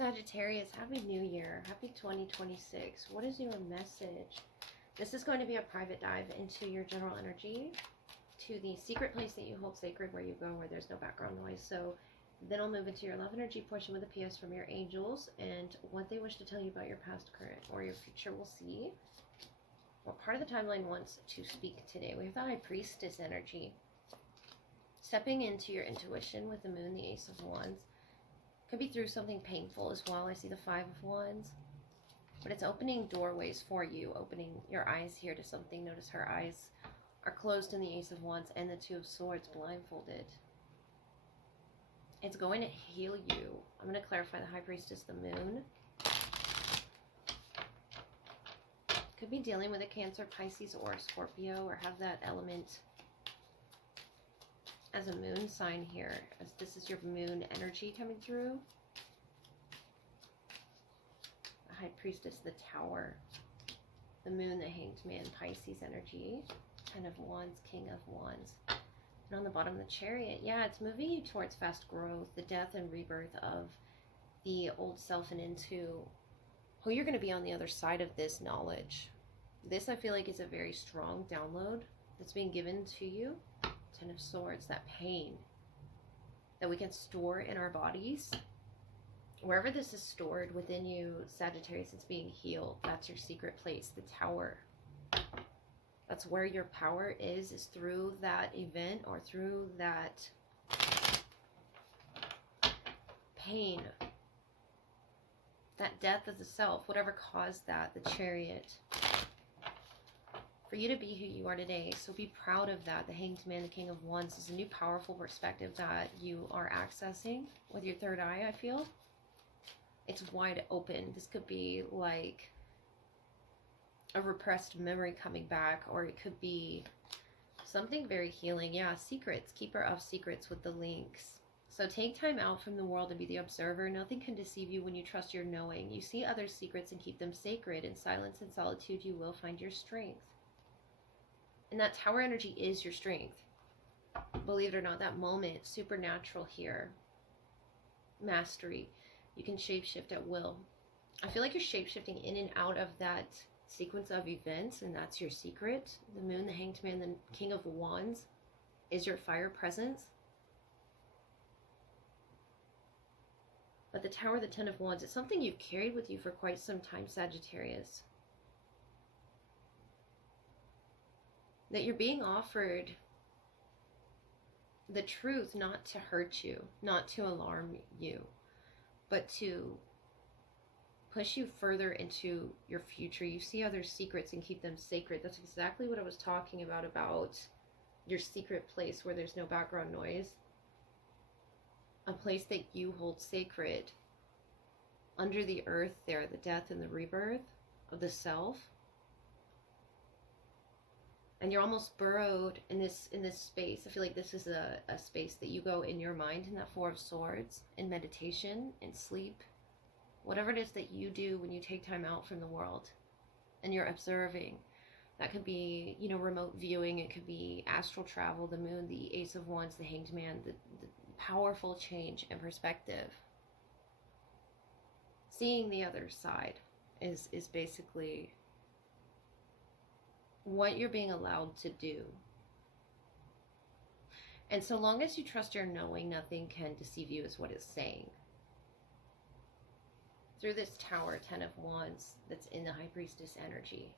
Sagittarius, Happy New Year. Happy 2026. What is your message? This is going to be a private dive into your general energy, to the secret place that you hold sacred, where you go, where there's no background noise. So then I'll move into your love energy portion with a PS from your angels and what they wish to tell you about your past, current, or your future. We'll see what part of the timeline wants to speak today. We have the High Priestess energy. Stepping into your intuition with the Moon, the Ace of Wands. Could be through something painful as well. I see the Five of Wands. But it's opening doorways for you, opening your eyes here to something. Notice her eyes are closed in the Ace of Wands and the Two of Swords, blindfolded. It's going to heal you. I'm going to clarify the High Priestess, the Moon. Could be dealing with a Cancer, Pisces, or a Scorpio, or have that element as a moon sign here, as this is your moon energy coming through. The High Priestess, the Tower. The Moon, the Hanged Man, Pisces energy. Ten of Wands, King of Wands. And on the bottom, the Chariot. Yeah, it's moving you towards fast growth, the death and rebirth of the old self and into who you're going to be on the other side of this knowledge. This, I feel like, is a very strong download that's being given to you. Ten of Swords, that pain that we can store in our bodies. Wherever this is stored within you, Sagittarius, it's being healed. That's your secret place, the Tower. That's where your power is through that event or through that pain, that death of the self, whatever caused that, the Chariot. For you to be who you are today, so be proud of that. The Hanged Man, the King of Wands, is a new powerful perspective that you are accessing with your third eye, I feel. It's wide open. This could be like a repressed memory coming back, or it could be something very healing. Yeah, secrets, keeper of secrets with the links. So take time out from the world and be the observer. Nothing can deceive you when you trust your knowing. You see others' secrets and keep them sacred. In silence and solitude, you will find your strength. And that Tower energy is your strength. Believe it or not, that moment, supernatural here. Mastery. You can shapeshift at will. I feel like you're shapeshifting in and out of that sequence of events, and that's your secret. The Moon, the Hanged Man, the King of Wands is your fire presence. But the Tower, the Ten of Wands, it's something you've carried with you for quite some time, Sagittarius. That you're being offered the truth, not to hurt you, not to alarm you, but to push you further into your future. You see other secrets and keep them sacred. That's exactly what I was talking about your secret place where there's no background noise. A place that you hold sacred under the earth there, the death and the rebirth of the self. And you're almost burrowed in this space. I feel like this is a space that you go in your mind, in that Four of Swords, in meditation, in sleep. Whatever it is that you do when you take time out from the world and you're observing. That could be, you know, remote viewing. It could be astral travel, the Moon, the Ace of Wands, the Hanged Man, the powerful change in perspective. Seeing the other side is basically what you're being allowed to do. And so long as you trust your knowing, nothing can deceive you, is what it's saying. Through this Tower, Ten of Wands, that's in the High Priestess energy.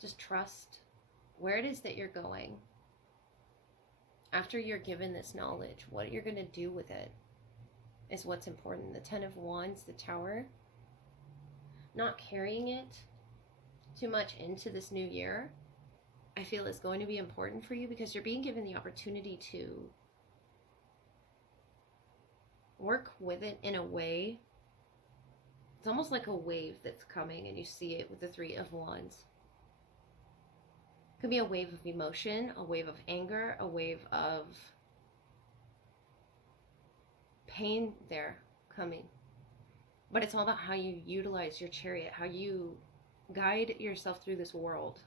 Just trust where it is that you're going. After you're given this knowledge, what you're going to do with it is what's important. The Ten of Wands, the Tower. Not carrying it too much into this new year, I feel is going to be important for you, because you're being given the opportunity to work with it in a way. It's almost like a wave that's coming, and you see it with the Three of Wands. It could be a wave of emotion, a wave of anger, a wave of pain there coming. But it's all about how you utilize your chariot, how you guide yourself through this world.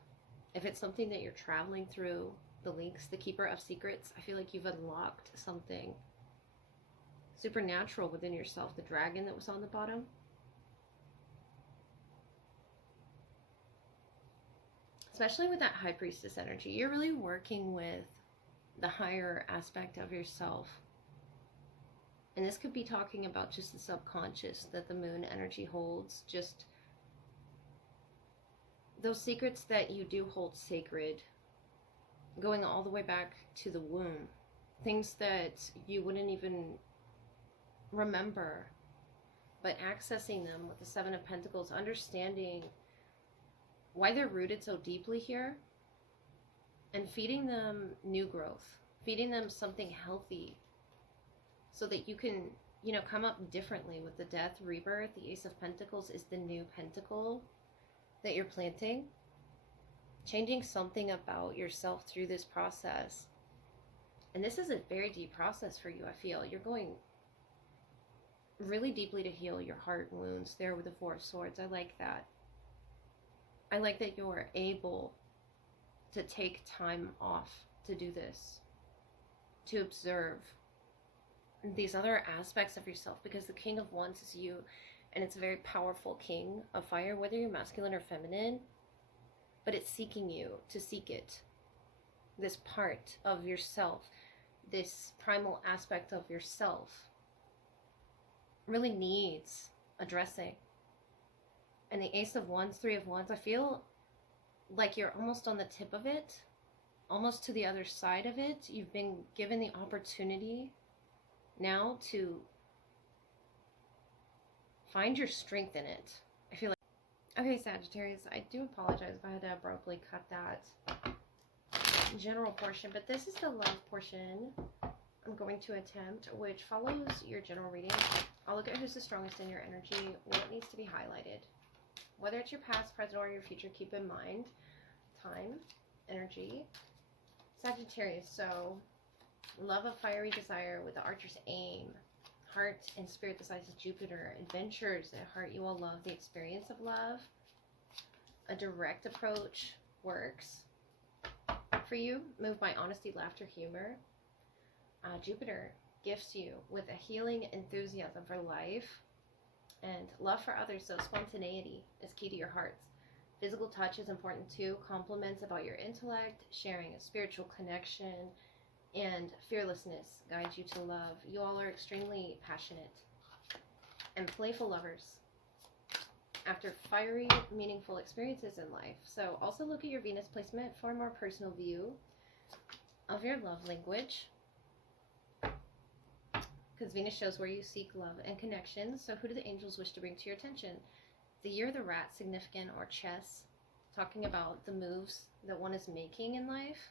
If it's something that you're traveling through, the links, the keeper of secrets, I feel like you've unlocked something supernatural within yourself. The dragon that was on the bottom. Especially with that high priestess energy, you're really working with the higher aspect of yourself. And this could be talking about just the subconscious that the moon energy holds, just those secrets that you do hold sacred, going all the way back to the womb, things that you wouldn't even remember, but accessing them with the Seven of Pentacles, understanding why they're rooted so deeply here, and feeding them new growth, feeding them something healthy, so that you can, you know, come up differently with the death, rebirth. The Ace of Pentacles is the new pentacle that you're planting, changing something about yourself through this process. And this is a very deep process for you, I feel. You're going really deeply to heal your heart wounds there with the Four of Swords. I like that. I like that you're able to take time off to do this, to observe these other aspects of yourself, because the King of Wands is you, and it's a very powerful king of fire, whether you're masculine or feminine, but it's seeking you to seek it. This part of yourself, this primal aspect of yourself, really needs addressing. And the Ace of Wands, Three of Wands, I feel like you're almost on the tip of it, almost to the other side of it. You've been given the opportunity now to find your strength in it. I feel like... Okay, Sagittarius, I do apologize if I had to abruptly cut that general portion, but this is the love portion I'm going to attempt, which follows your general reading. I'll look at who's the strongest in your energy, what needs to be highlighted. Whether it's your past, present, or your future, keep in mind time, energy. Sagittarius, so love of fiery desire with the Archer's aim. Heart and spirit the size of Jupiter. Adventures at heart, you will love the experience of love. A direct approach works for you. Moved by honesty, laughter, humor. Jupiter gifts you with a healing enthusiasm for life and love for others, so spontaneity is key to your hearts. Physical touch is important too. Compliments about your intellect, sharing a spiritual connection, and fearlessness guides you to love. You all are extremely passionate and playful lovers after fiery, meaningful experiences in life. So also look at your Venus placement for a more personal view of your love language, because Venus shows where you seek love and connection. So who do the angels wish to bring to your attention? The Year of the Rat, significant, or chess, talking about the moves that one is making in life.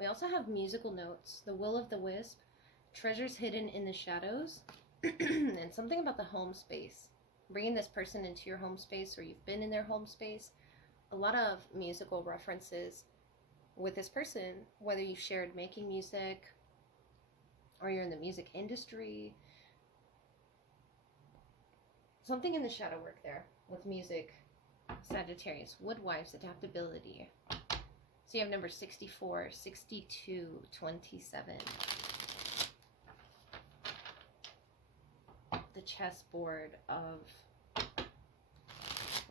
We also have musical notes, the Will of the Wisp, treasures hidden in the shadows, and something about the home space, bringing this person into your home space, or you've been in their home space. A lot of musical references with this person, whether you shared making music or you're in the music industry. Something in the shadow work there with music. Sagittarius, Woodwives, adaptability. So you have number 64, 62, 27. The chessboard of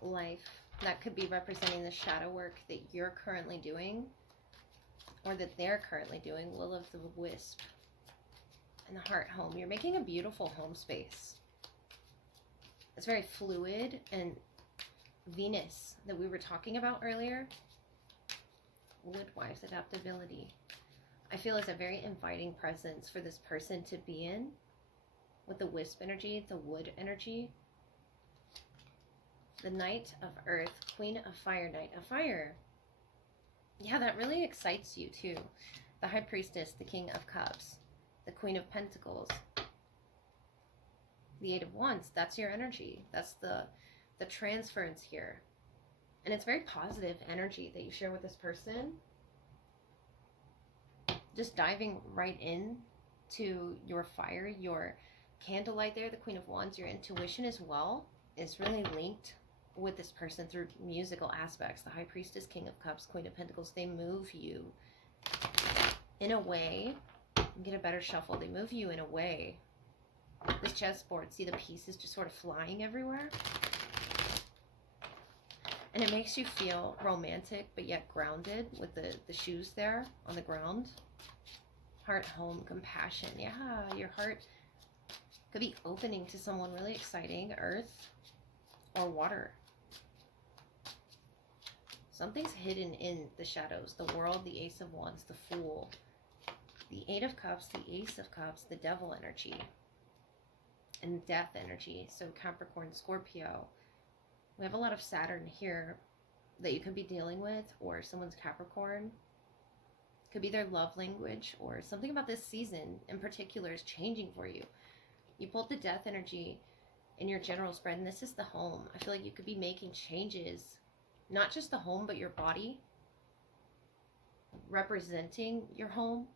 life. That could be representing the shadow work that you're currently doing, or that they're currently doing. Will of the Wisp. And the Heart home. You're making a beautiful home space. It's very fluid, and Venus that we were talking about earlier, Woodwives, adaptability, I feel is a very inviting presence for this person to be in, with the Wisp energy, the Wood energy. The Knight of Earth, Queen of Fire, Knight of Fire. Yeah, that really excites you too. The High Priestess, the King of Cups, the Queen of Pentacles, the Eight of Wands. That's your energy. That's the transference here. And it's very positive energy that you share with this person. Just diving right in to your fire, your candlelight there, the Queen of Wands, your intuition as well is really linked with this person through musical aspects. The High Priestess, King of Cups, Queen of Pentacles, they move you in a way, get a better shuffle, they move you in a way This chessboard, see the pieces just sort of flying everywhere? And it makes you feel romantic, but yet grounded with the shoes there on the ground. Heart, home, compassion. Yeah, your heart could be opening to someone really exciting. Earth or water. Something's hidden in the shadows. The world, the Ace of Wands, the Fool. The Eight of Cups, the Ace of Cups, the Devil energy. And Death energy. So Capricorn, Scorpio. We have a lot of Saturn here that you could be dealing with, or someone's Capricorn. Could be their love language, or something about this season in particular is changing for you. You pulled the Death energy in your general spread, and this is the home. I feel like you could be making changes, not just the home, but your body, representing your home.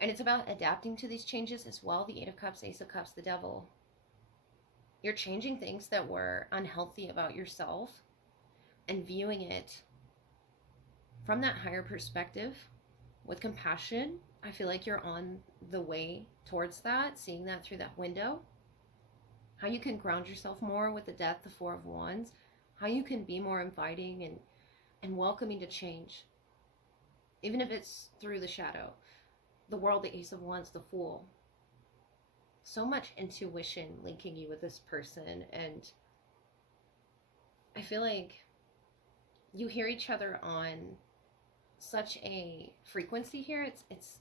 And it's about adapting to these changes as well. The Eight of Cups, Ace of Cups, the Devil. You're changing things that were unhealthy about yourself and viewing it from that higher perspective with compassion. I feel like you're on the way towards that, seeing that through that window. How you can ground yourself more with the Death, the Four of Wands. How you can be more inviting and welcoming to change. Even if it's through the shadow. The world, the Ace of Wands, the Fool. So much intuition linking you with this person, and I feel like you hear each other on such a frequency here. It's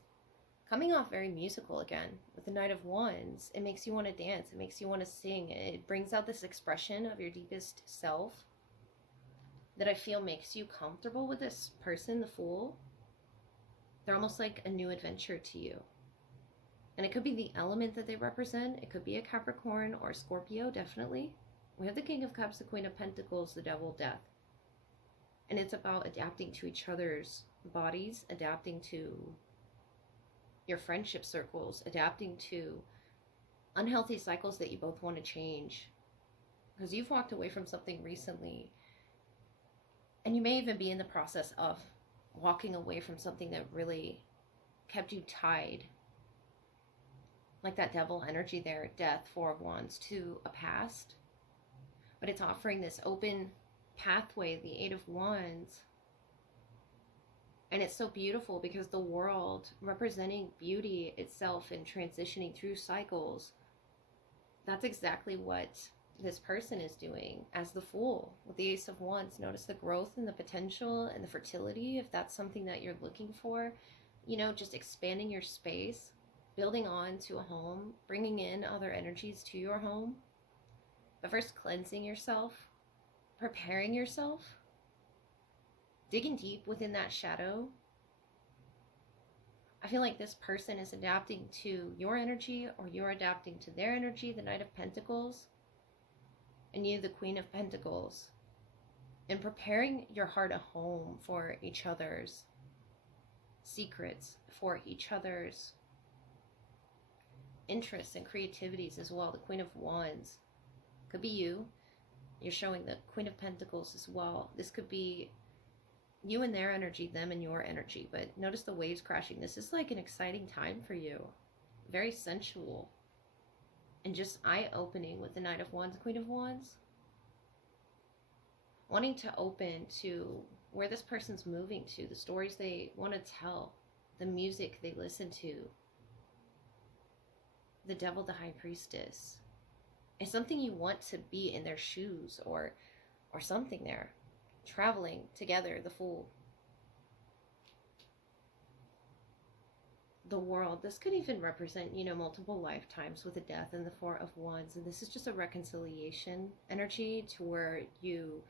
coming off very musical again with the Knight of Wands. It makes you want to dance. It makes you want to sing. It brings out this expression of your deepest self that I feel makes you comfortable with this person, the Fool. They're almost like a new adventure to you. And it could be the element that they represent. It could be a Capricorn or a Scorpio, definitely. We have the King of Cups, the Queen of Pentacles, the Devil, Death. And it's about adapting to each other's bodies, adapting to your friendship circles, adapting to unhealthy cycles that you both want to change. Because you've walked away from something recently. And you may even be in the process of walking away from something that really kept you tied. Like that Devil energy there, Death, Four of Wands, to a past. But it's offering this open pathway, the Eight of Wands. And it's so beautiful because the world, representing beauty itself and transitioning through cycles, that's exactly what this person is doing as the Fool with the Ace of Wands. Notice the growth and the potential and the fertility, if that's something that you're looking for. You know, just expanding your space, building on to a home, bringing in other energies to your home. But first cleansing yourself, preparing yourself, digging deep within that shadow. I feel like this person is adapting to your energy, or you're adapting to their energy, the Knight of Pentacles, and you, the Queen of Pentacles, and preparing your heart a home for each other's secrets, for each other's interests and creativities as well. The Queen of Wands could be you. You're showing the Queen of Pentacles as well. This could be you and their energy, them and your energy. But notice the waves crashing. This is like an exciting time for you. Very sensual. And just eye-opening with the Knight of Wands, Queen of Wands. Wanting to open to where this person's moving to, the stories they want to tell, the music they listen to. The Devil, the High Priestess. It's something you want to be in their shoes, or something there. Traveling together, the Fool. The World. This could even represent, you know, multiple lifetimes with the Death and the Four of Wands. And this is just a reconciliation energy to where you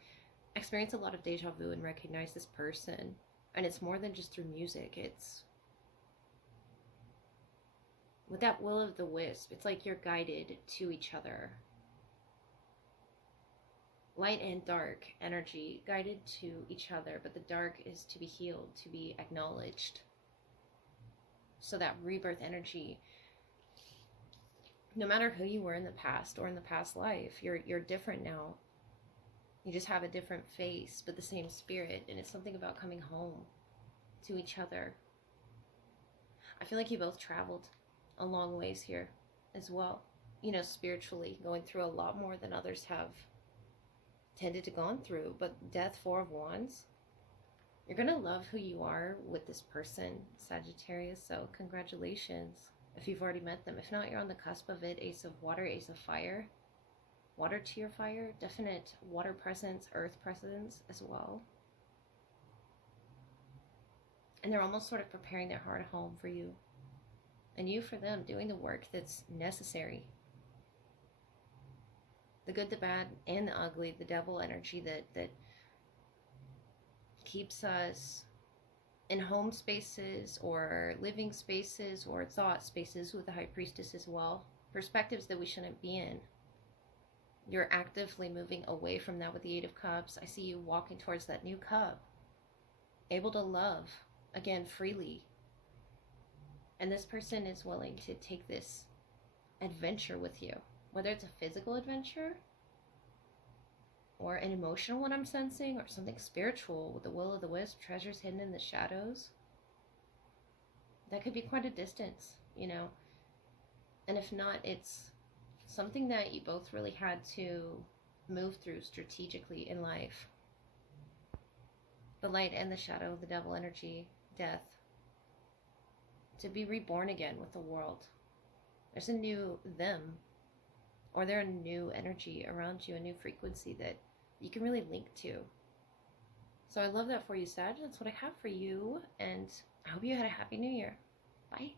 experience a lot of deja vu and recognize this person. And it's more than just through music. It's with that will-o'-the-wisp. It's like you're guided to each other. Light and dark energy guided to each other, but the dark is to be healed, to be acknowledged. So that rebirth energy, no matter who you were in the past or in the past life, you're different now. You just have a different face, but the same spirit, and it's something about coming home to each other. I feel like you both traveled a long ways here. as well. You know, spiritually, going through a lot more than others have tended to gone through. But death, Four of Wands. You're going to love who you are with this person, Sagittarius. So congratulations if you've already met them. If not, you're on the cusp of it. Ace of Water, Ace of Fire. Water to your fire. Definite water presence, earth presence as well. And they're almost sort of preparing their heart home for you. And you for them, doing the work that's necessary. The good, the bad, and the ugly, the devil energy that keeps us in home spaces or living spaces or thought spaces with the High Priestess as well. Perspectives that we shouldn't be in. You're actively moving away from that with the Eight of Cups. I see you walking towards that new cup. Able to love, again, freely. And this person is willing to take this adventure with you. Whether it's a physical adventure or an emotional one I'm sensing, or something spiritual with the Will-o'-the-Wisp, treasures hidden in the shadows. That could be quite a distance, you know. And if not, it's something that you both really had to move through strategically in life. The light and the shadow, the devil energy, death. To be reborn again with the world. There's a new them. Or there's a new energy around you, a new frequency that you can really link to. So I love that for you, Sag. That's what I have for you. And I hope you had a happy new year. Bye.